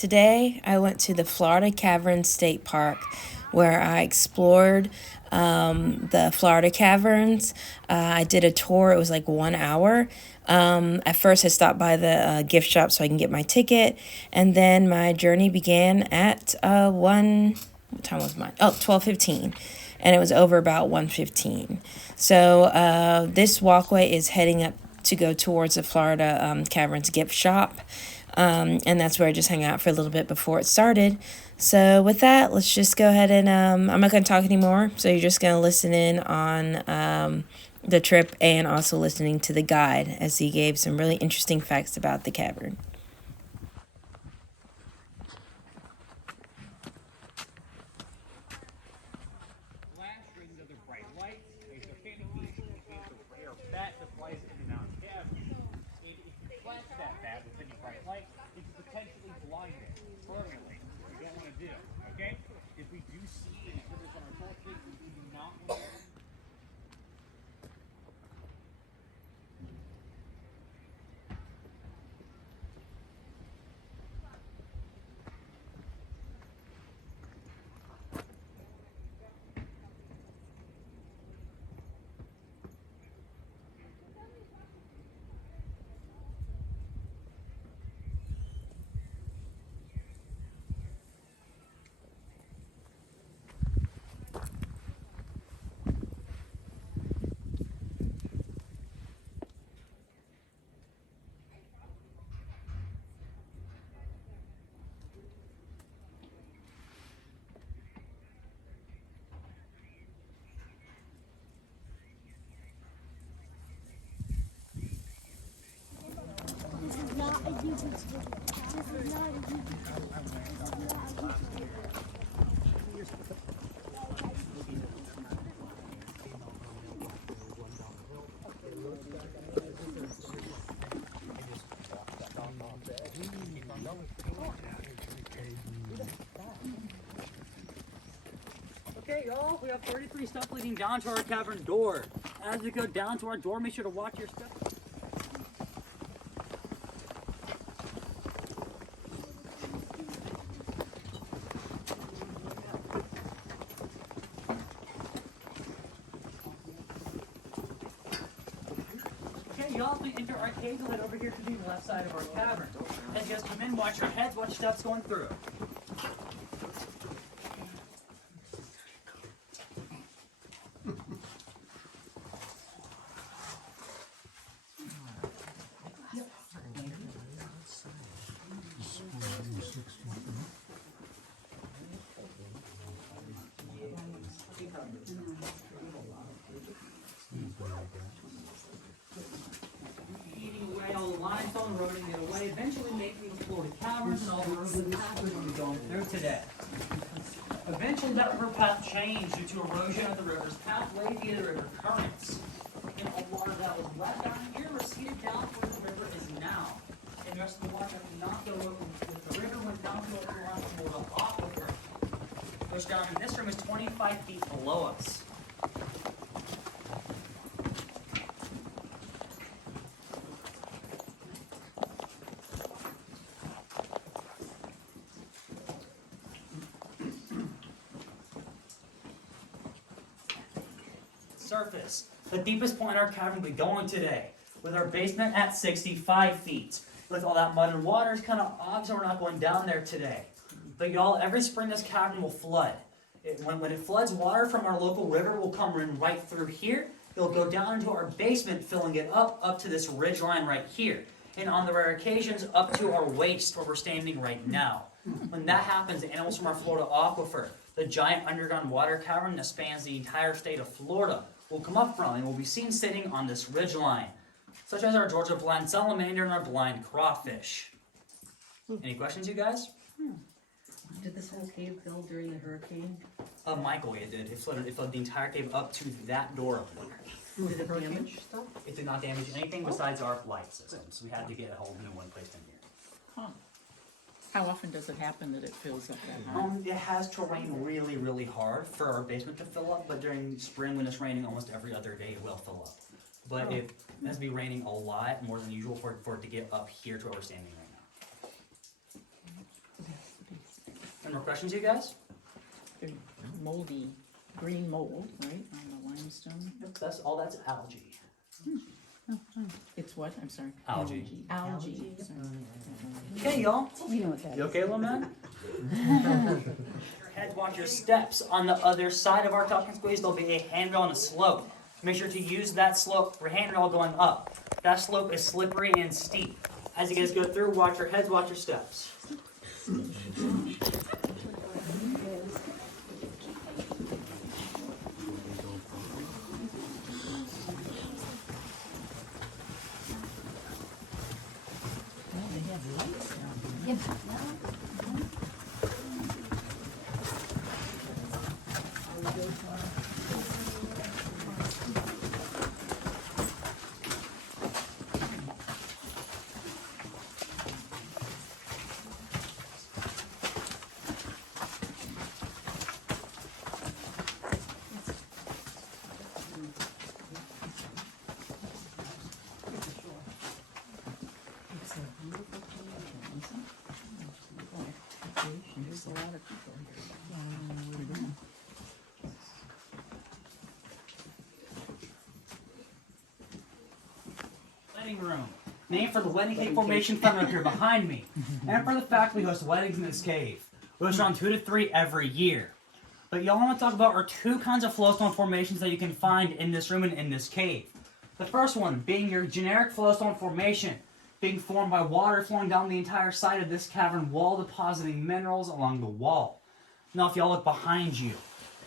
Today I went to the Florida Caverns State Park where I explored the Florida Caverns. I did a tour, it was like 1 hour. At first, I stopped by the gift shop so I can get my ticket, and then my journey began at 1. What time was mine? Oh, 12:15, and it was over about 1:15. So this walkway is heading up to go towards the Florida Caverns gift shop. And that's where I just hung out for a little bit before it started. So with that, let's just go ahead and I'm not going to talk anymore. So you're just going to listen in on the trip and also listening to the guide as he gave some really interesting facts about the cavern. Okay, y'all, we have 33 steps leading down to our cavern door. As we go down to our door, make sure to watch your steps. Okay, y'all, as we enter our cave, we'll head over here to the left side of our cavern. As you guys come in, watch your heads, watch your steps going through. Eating away all the limestone, eroding it away, eventually making the Florida Caverns and all the roads and pathways we'll be going through today. Eventually that river path changed due to erosion of the river's pathway via the river currents. And all the water that was left down here receded down to where the river is now. And the rest of the water that did not go with the river went down to the Florida Aquifer, which down in this room is 25 feet below us. Surface. The deepest point in our cavern we'll be going today, with our basement at 65 feet. With all that mud and water, it's kind of odd, so we're not going down there today. But y'all, every spring this cavern will flood. When it floods, water from our local river will come in right through here. It'll go down into our basement, filling it up to this ridge line right here. And on the rare occasions, up to our waist where we're standing right now. When that happens, the animals from our Florida Aquifer, the giant underground water cavern that spans the entire state of Florida, will come up from and will be seen sitting on this ridge line, such as our Georgia blind salamander and our blind crawfish. Any questions, you guys? Did this whole cave fill during the hurricane? Michael, it did. It flooded the entire cave up to that door up there. Did it damage stuff? It did not damage anything besides our light systems. We had to get a whole new one placed in here. Huh. How often does it happen that it fills up that high? It has to rain really, really hard for our basement to fill up, but during spring when it's raining almost every other day, it will fill up. But it has to be raining a lot more than usual for it to get up here to where we're standing right now. Any more questions, you guys? Very moldy, green mold, right, on the limestone. Yep, that's algae. It's what? I'm sorry. Algae. Algae. Sorry. Okay, y'all. You know what that You is. okay, little man? Head, watch your steps. On the other side of our talking squeeze, there'll be a handrail and a slope. Make sure to use that slope for handrail going up. That slope is slippery and steep. As you guys go through, watch your heads, watch your steps. There's a lot of people here. Wedding room. Named for the wedding cave formation found up here behind me. And for the fact we host weddings in this cave. We host around 2 to 3 every year. But y'all want to talk about are 2 kinds of flowstone formations that you can find in this room and in this cave. The first one being your generic flowstone formation, being formed by water flowing down the entire side of this cavern wall, depositing minerals along the wall. Now if y'all look behind you,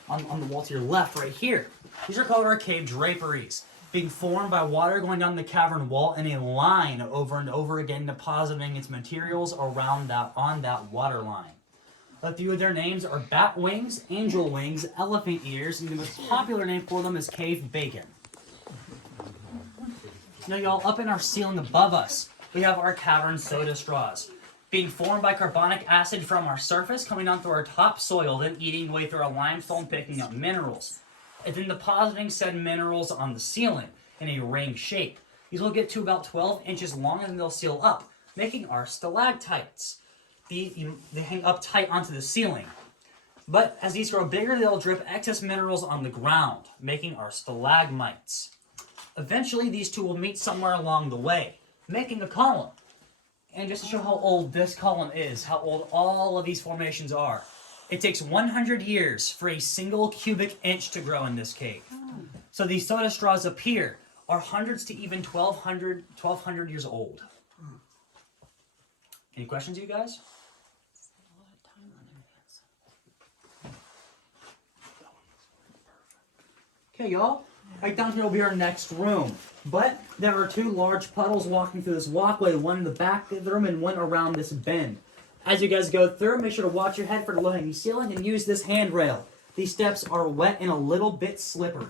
on the wall to your left, right here, these are called our cave draperies, being formed by water going down the cavern wall in a line over and over again, depositing its materials around on that water line. A few of their names are bat wings, angel wings, elephant ears, and the most popular name for them is cave bacon. Now y'all, up in our ceiling above us, we have our cavern soda straws, being formed by carbonic acid from our surface, coming down through our topsoil, then eating away through our limestone, picking up minerals, and then depositing said minerals on the ceiling in a ring shape. These will get to about 12 inches long and they'll seal up, making our stalactites. They hang up tight onto the ceiling. But as these grow bigger, they'll drip excess minerals on the ground, making our stalagmites. Eventually, these two will meet somewhere along the way, making a column. And just to show how old this column is, how old all of these formations are, it takes 100 years for a single cubic inch to grow in this cave. So these soda straws up here are hundreds to even 1,200 years old. Any questions, you guys? Okay, y'all. Right down here will be our next room. But there are 2 large puddles walking through this walkway, one in the back of the room and one around this bend. As you guys go through, make sure to watch your head for the low-hanging ceiling and use this handrail. These steps are wet and a little bit slippery.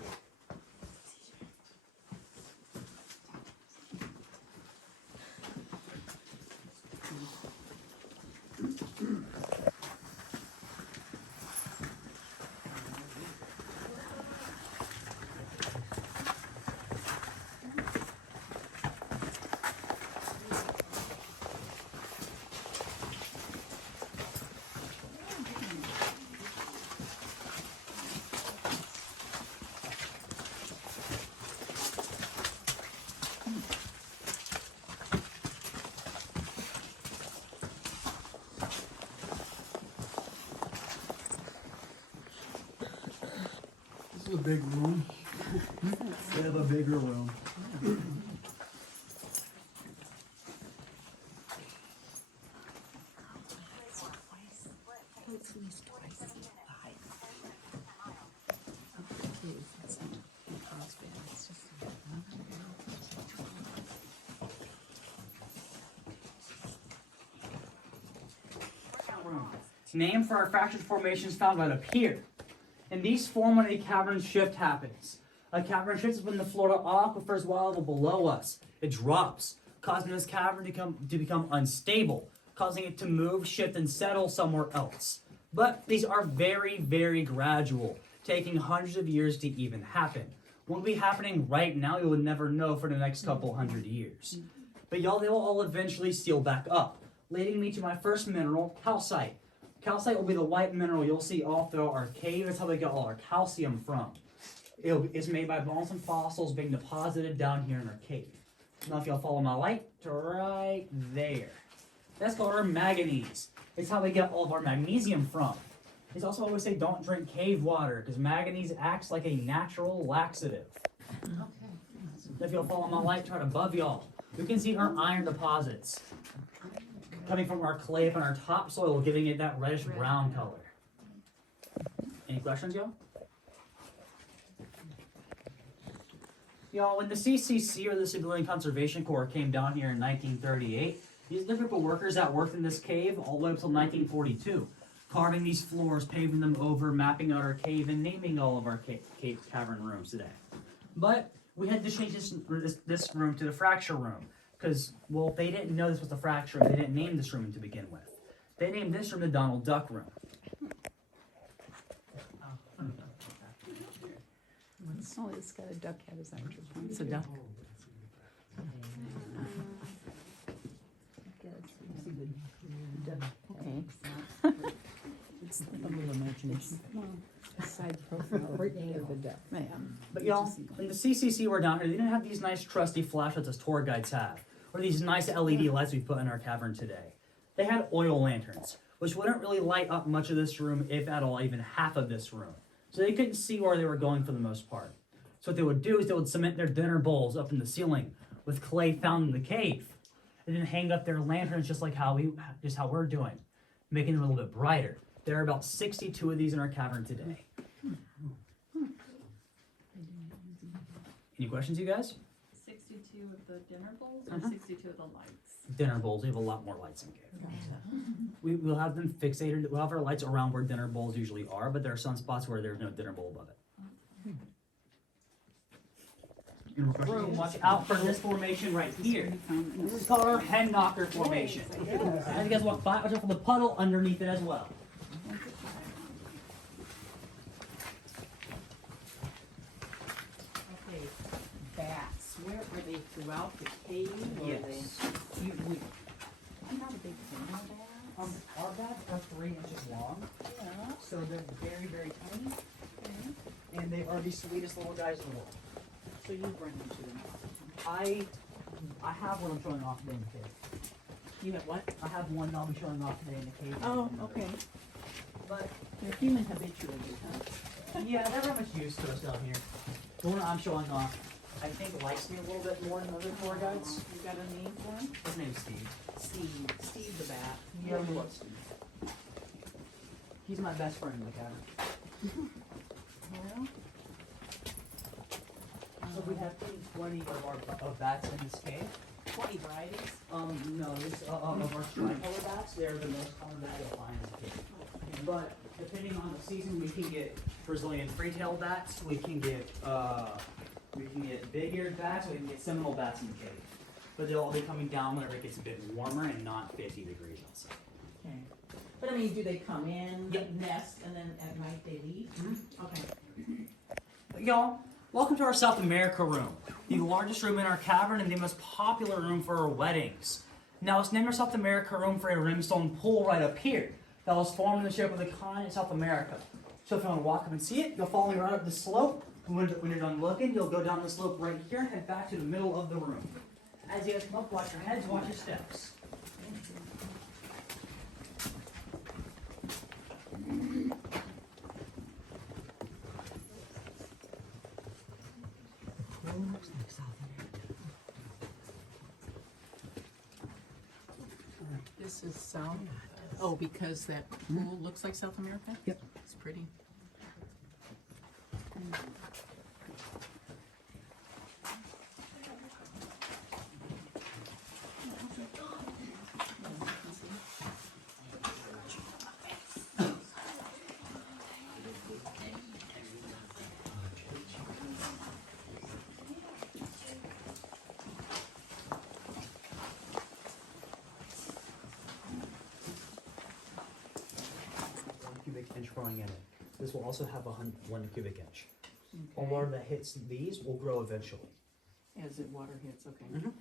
This is a big room. We have a bigger room. It's named for our fractured formations found right up here. And these form when a cavern shift happens. A cavern shift is when the Florida aquifer's water level below us. It drops, causing this cavern to become unstable, causing it to move, shift, and settle somewhere else. But these are very, very gradual, taking hundreds of years to even happen. Won't be happening right now, you would never know for the next couple hundred years. But y'all, they will all eventually seal back up, leading me to my first mineral, calcite. Calcite will be the white mineral you'll see all throughout our cave. That's how we get all our calcium from. It's made by bones and fossils being deposited down here in our cave. Now if you'll follow my light to right there. That's called our manganese. It's how we get all of our magnesium from. It's also always say don't drink cave water because manganese acts like a natural laxative. If you'll follow my light chart above y'all, you can see our iron deposits coming from our clay up on our topsoil, giving it that reddish brown color. Any questions, y'all? Y'all, when the CCC or the Civilian Conservation Corps came down here in 1938, these are the group of workers that worked in this cave all the way up until 1942, carving these floors, paving them over, mapping out our cave, and naming all of our cave cavern rooms today. But we had to change this room to the fracture room, because, well, they didn't know this was the fracture room. They didn't name this room to begin with. They named this room the Donald Duck Room. Oh, it's got a duck head, is that what you're saying? It's a duck. Okay. It's a little imagination. A side profile of the duck. Yeah. But y'all, when the CCC were down here, they didn't have these nice trusty flashlights as tour guides have, or these nice LED lights we put in our cavern today. They had oil lanterns, which wouldn't really light up much of this room, if at all, even half of this room. So they couldn't see where they were going for the most part. So what they would do is they would cement their dinner bowls up in the ceiling with clay found in the cave, and then hang up their lanterns just like how we're doing, making them a little bit brighter. There are about 62 of these in our cavern today. Any questions, you guys? 62 of the dinner bowls or 62 of the lights? Dinner bowls. We have a lot more lights in cave. We'll have them fixated. We'll have our lights around where dinner bowls usually are, but there are some spots where there's no dinner bowl above it. Room, watch out for this formation right here. This is called our head knocker formation. As you guys walk by, watch out for the puddle underneath it as well. Okay, bats, where are they throughout the cave? Or Yes. I'm not a big fan of bats. Our bats are 3 inches long, Yeah. so they're very, very tiny, and they are the sweetest little guys in the world. So you've run into them. I have one I'm showing off today in the cave. You have what? I have one that I'll be showing off today in the cave. Oh, okay. But You're human habitually, huh? yeah, they're very much used to us down here. The one I'm showing off, I think likes me a little bit more than other tour guides. You got a name for him? His name's Steve. Steve. Steve the bat. Yeah, we love Steve. He's my best friend in the cavern. Well, So we have 20 of bats in this cave. 20 varieties. No, this of our tricolor bats, they're the most common bat you'll find in the cave. But depending on the season, we can get Brazilian free-tailed bats. We can get big-eared bats. We can get Seminole bats in the cave. But they'll all be coming down whenever it gets a bit warmer and not 50 degrees outside. Okay. But I mean, do they come in, Yep. nest, and then at night they leave? Okay. Y'all, welcome to our South America room, the largest room in our cavern and the most popular room for our weddings. Now, it's named our South America room for a rimstone pool right up here that was formed in the shape of the continent South America. So if you want to walk up and see it, you'll follow me right up the slope. When you're done looking, you'll go down the slope right here and head back to the middle of the room. As you guys come up, watch your heads, watch your steps. This is South. Oh, because that pool looks like South America? Yep. It's pretty. Cubic inch growing in it. This will also have 1 cubic inch. All Okay. water that hits these will grow eventually. As it water hits, okay. Mhm.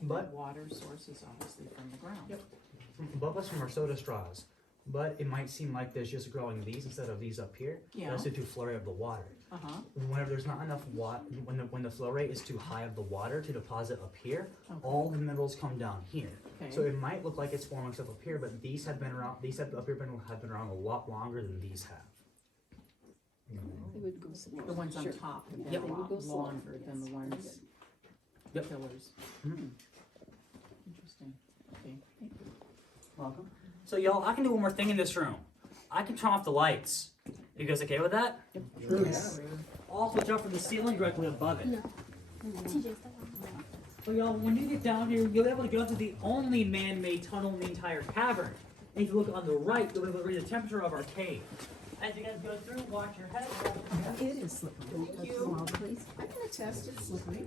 And But- the water source is obviously from the ground. Yep. Above us from our soda straws, but it might seem like there's just growing these instead of these up here. Yeah. That's due to flow rate of the water. Uh-huh. Whenever there's not enough water, when the flow rate is too high of the water to deposit up here, Okay. all the minerals come down here. Okay. So it might look like it's forming stuff up here, but these have been around. These have up here have been around a lot longer than these have. They would go slow. The ones on top have been Yep. a They would go lot slower. longer than the ones, Yep. pillars. Mhm. Interesting. Okay. Welcome. So y'all, I can do one more thing in this room. I can turn off the lights. You guys okay with that? Yes. Also jump from the ceiling directly above it. No. So y'all, when you get down here, you'll be able to go through the only man-made tunnel in the entire cavern. And if you look on the right, you'll be able to read the temperature of our cave. As you guys go through, watch your head. It is slippery. Thank you. Please. I can attest it's slippery.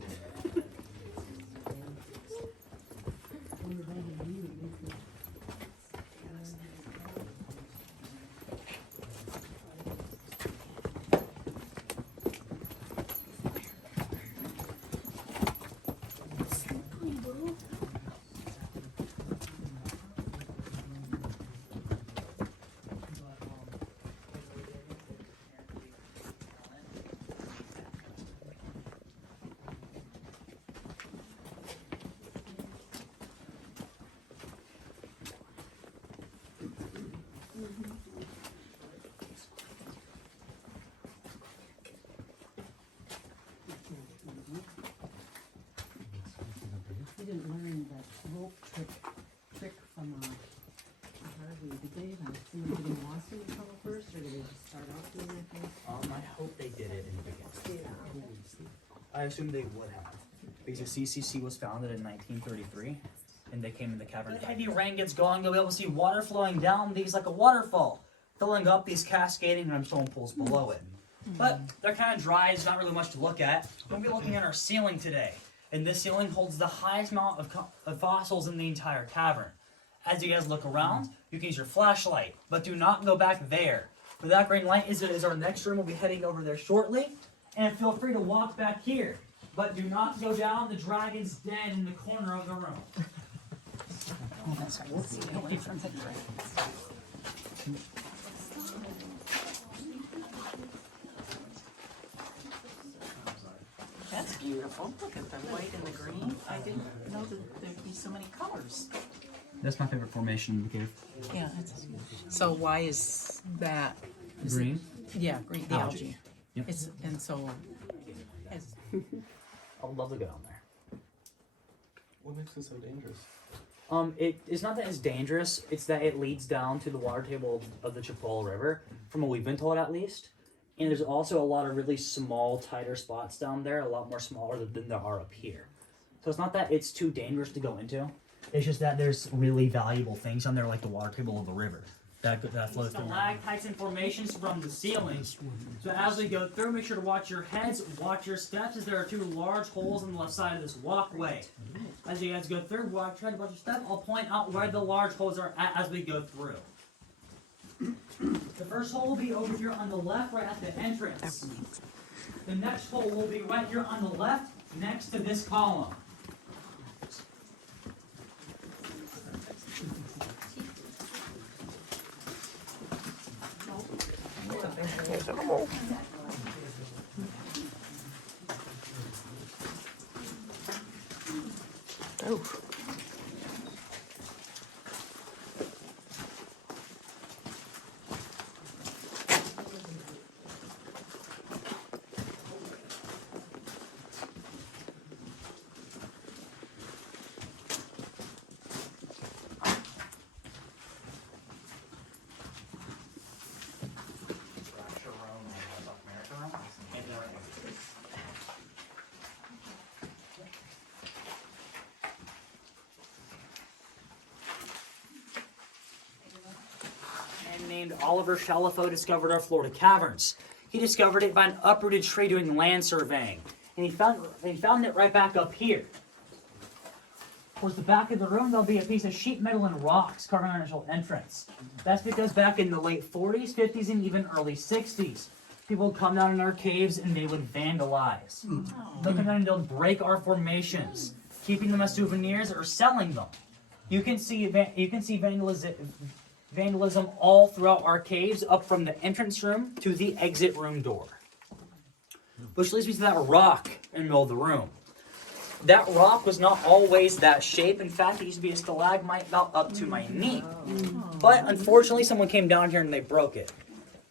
You didn't learn that rope trick from Harvey. Did they have someone getting lost in the tunnel first, or did they just start off doing that first? I hope they did it in the beginning. Yeah. I assume they would have. Because the CCC was founded in 1933, and they came in the cavern. The heavy rain gets going, you'll be able to see water flowing down these like a waterfall, filling up these cascading limestone pools below it. But they're kind of dry, there's not really much to look at. We'll be looking at our ceiling today. And this ceiling holds the highest amount of fossils in the entire cavern. As you guys look around, you can use your flashlight, but do not go back there. For that green light is our next room. We'll be heading over there shortly. And feel free to walk back here, but do not go down the dragon's den in the corner of the room. That's beautiful. Look at the white and the green. I didn't know that there'd be so many colors. That's my favorite formation in the cave. Yeah. So why is that? Is Green? Yeah, green, the Algae. algae. Yep. It's, and so, it's, I would love to go down there. What makes it so dangerous? It's not that it's dangerous, it's that it leads down to the water table of the Chippewa River, from what we've been told at least. And there's also a lot of really small, tighter spots down there, a lot more smaller than there are up here. So it's not that it's too dangerous to go into, it's just that there's really valuable things on there, like the water table of the river that flows through. Stalactites and formations from the ceilings. So as we go through, make sure to watch your heads, watch your steps, as there are two large holes on the left side of this walkway. As you guys go through, try to watch your step. I'll point out where the large holes are at as we go through. The first hole will be over here on the left, right at the entrance. The next hole will be right here on the left, next to this column. Named Oliver Shalafo discovered our Florida Caverns. He discovered it by an uprooted tree doing land surveying. And he found it right back up here. Towards the back of the room, there'll be a piece of sheet metal and rocks covering our initial entrance. That's because back in the late 40s, 50s, and even early 60s, people would come down in our caves and they would vandalize. They'll come down and they'll break our formations, keeping them as souvenirs or selling them. You can see vandalism all throughout our caves, up from the entrance room to the exit room door. Which leads me to that rock in the middle of the room. That rock was not always that shape. In fact, it used to be a stalagmite about up to my knee. But unfortunately, someone came down here and they broke it.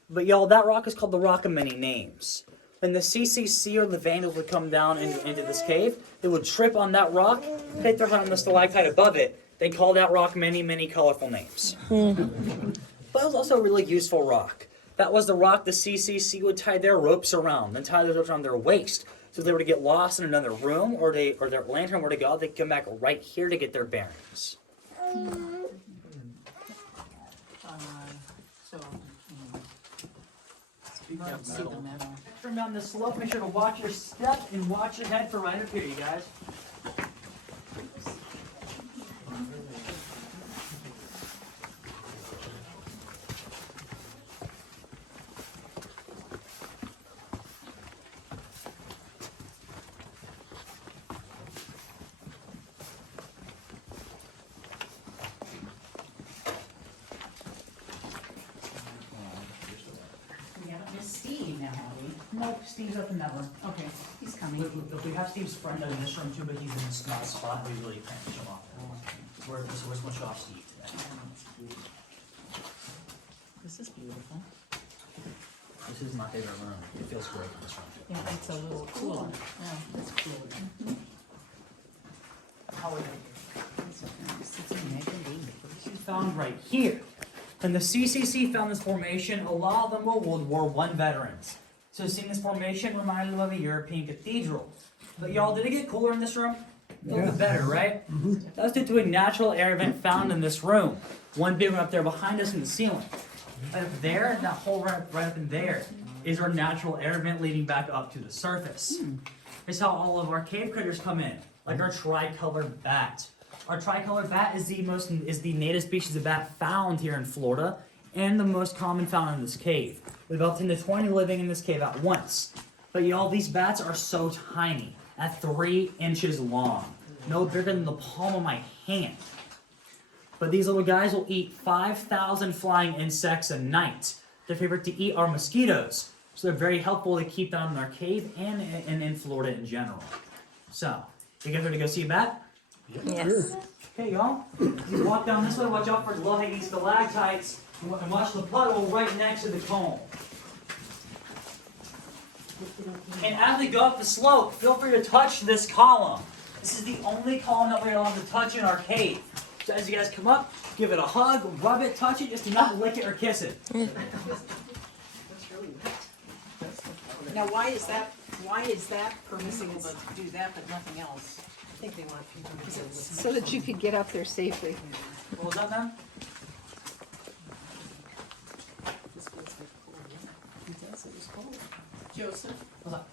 But y'all, that rock is called the Rock of Many Names. When the CCC or the vandals would come down into this cave, they would trip on that rock, hit their head on the stalactite above it. They call that rock many, many colorful names. But it was also a really useful rock. That was the rock the CCC would tie their ropes around, then tie those ropes around their waist. So if they were to get lost in another room or their lantern were to go out, they'd come back right here to get their bearings. Turn down the slope, make sure to watch your step and watch your head for right up here, you guys. Steve now, Nope, Steve's up in that room. okay, he's coming. We have Steve's friend in this room too, but he's in a small spot. We really can't show off. We're just going to show off Steve today. This is beautiful. This is my favorite room. It feels great in this room. Yeah, it's a little cooler. Yeah, it's cooler. How are you? It's She's found right here. When the CCC found this formation, a lot of them were World War I veterans. So seeing this formation reminded them of a European cathedral. But y'all, did it get cooler in this room? A little bit better, right? That was due to a natural air vent found in this room. One big one up there behind us in the ceiling. Right up there, that hole right up in there, is our natural air vent leading back up to the surface. It's how all of our cave critters come in, like our tricolored bat. Our tricolored bat is the native species of bat found here in Florida, and the most common found in this cave. With about 10 to 20 living in this cave at once. But y'all, these bats are so tiny, at 3 inches long, no bigger than the palm of my hand. But these little guys will eat 5,000 flying insects a night. Their favorite to eat are mosquitoes, so they're very helpful to keep them in our cave and in Florida in general. So, you guys ready to go see a bat? Yes. Okay, y'all. You walk down this way, watch out for low-hanging stalactites, and watch the puddle right next to the comb. And as we go up the slope, feel free to touch this column. This is the only column that we're allowed to touch in our cave. So as you guys come up, give it a hug, rub it, touch it, just do not lick it or kiss it. Now, why is that permissible to do that, but nothing else? I think they want people to do this. So that you could get up there safely. What was that, ma'am? This feels like cold. It does, it was cold. Joseph,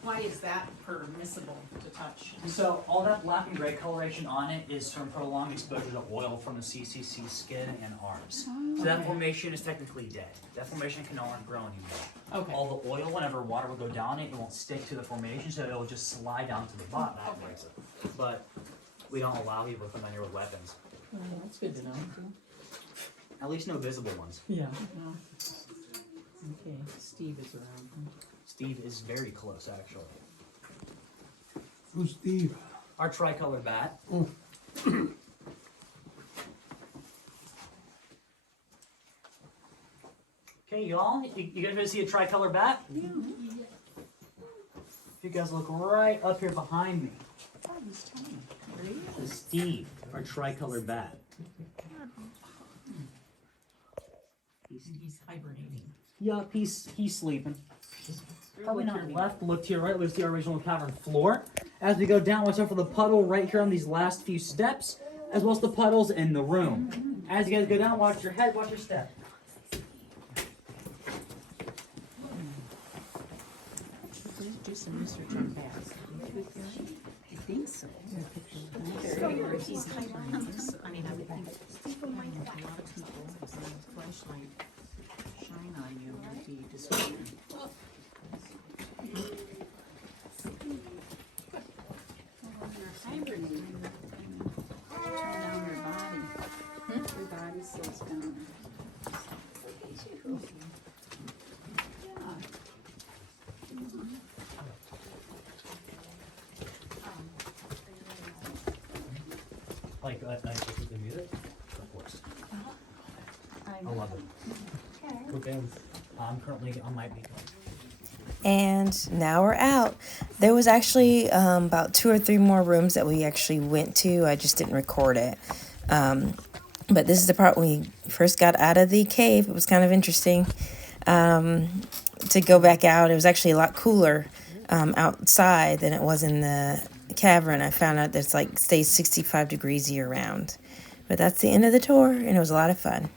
why is that permissible to touch? So all that black and gray coloration on it is from prolonged exposure to oil from the CCC skin and ours. So that formation is technically dead. That formation can no longer grow anymore. Okay. All the oil, whenever water will go down it, it won't stick to the formation, so it'll just slide down to the bottom. But we don't allow people to come in here with weapons. Well, that's good to know. At least no visible ones. Yeah. Okay, Steve is around. Steve is very close, actually. Who's Steve? Our tricolored bat. Okay, y'all, you guys ready to see a tricolored bat? Yeah. If you guys look right up here behind me. Oh, he's tiny. This is Steve, our tricolored bat. He's hibernating. Yup, he's sleeping. Probably not left, look to your right, let's see our original cavern floor. As we go down, watch out for the puddle right here on these last few steps, as well as the puddles in the room. As you guys go down, watch your head, watch your step. Please do some research on bats. I think so. He's hibernating. I mean, I would think a lot of people with a flashlight shine on you would be disturbing. You're hibernating. Turn down your body. Your body slows down. 11. I'm currently on my beat. And now we're out. There was actually about 2 or 3 more rooms that we actually went to. I just didn't record it. But this is the part when we first got out of the cave. It was kind of interesting to go back out. It was actually a lot cooler outside than it was in the cavern. I found out that it's like stays 65 degrees year round. But that's the end of the tour, and it was a lot of fun.